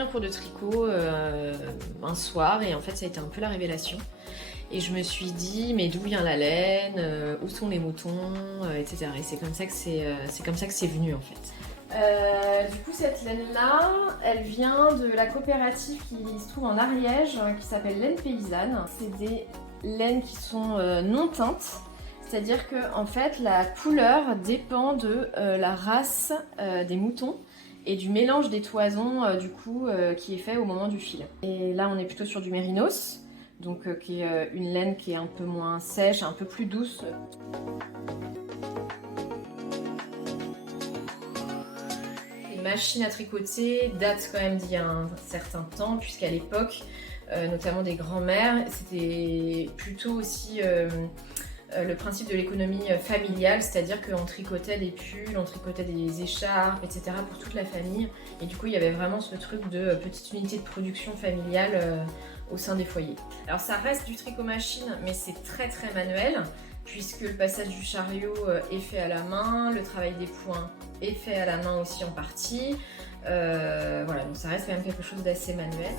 un cours de tricot un soir et en fait ça a été un peu la révélation. Et je me suis dit, mais d'où vient la laine, où sont les moutons, etc. Et c'est comme ça que c'est venu en fait. Du coup, cette laine-là, elle vient de la coopérative qui se trouve en Ariège, qui s'appelle Laine Paysanne. C'est des laines qui sont non teintes, c'est-à-dire que en fait, la couleur dépend de la race des moutons et du mélange des toisons du coup qui est fait au moment du fil. Et là, on est plutôt sur du mérinos. Donc qui est une laine qui est un peu moins sèche, un peu plus douce. Les machines à tricoter datent quand même d'il y a un certain temps, puisqu'à l'époque, notamment des grands-mères, c'était plutôt aussi le principe de l'économie familiale, c'est-à-dire qu'on tricotait des pulls, on tricotait des écharpes, etc. pour toute la famille. Et du coup, il y avait vraiment ce truc de petite unité de production familiale au sein des foyers. Alors ça reste du tricot machine, mais c'est très très manuel, puisque le passage du chariot est fait à la main, le travail des points est fait à la main aussi en partie. Voilà, donc ça reste quand même quelque chose d'assez manuel.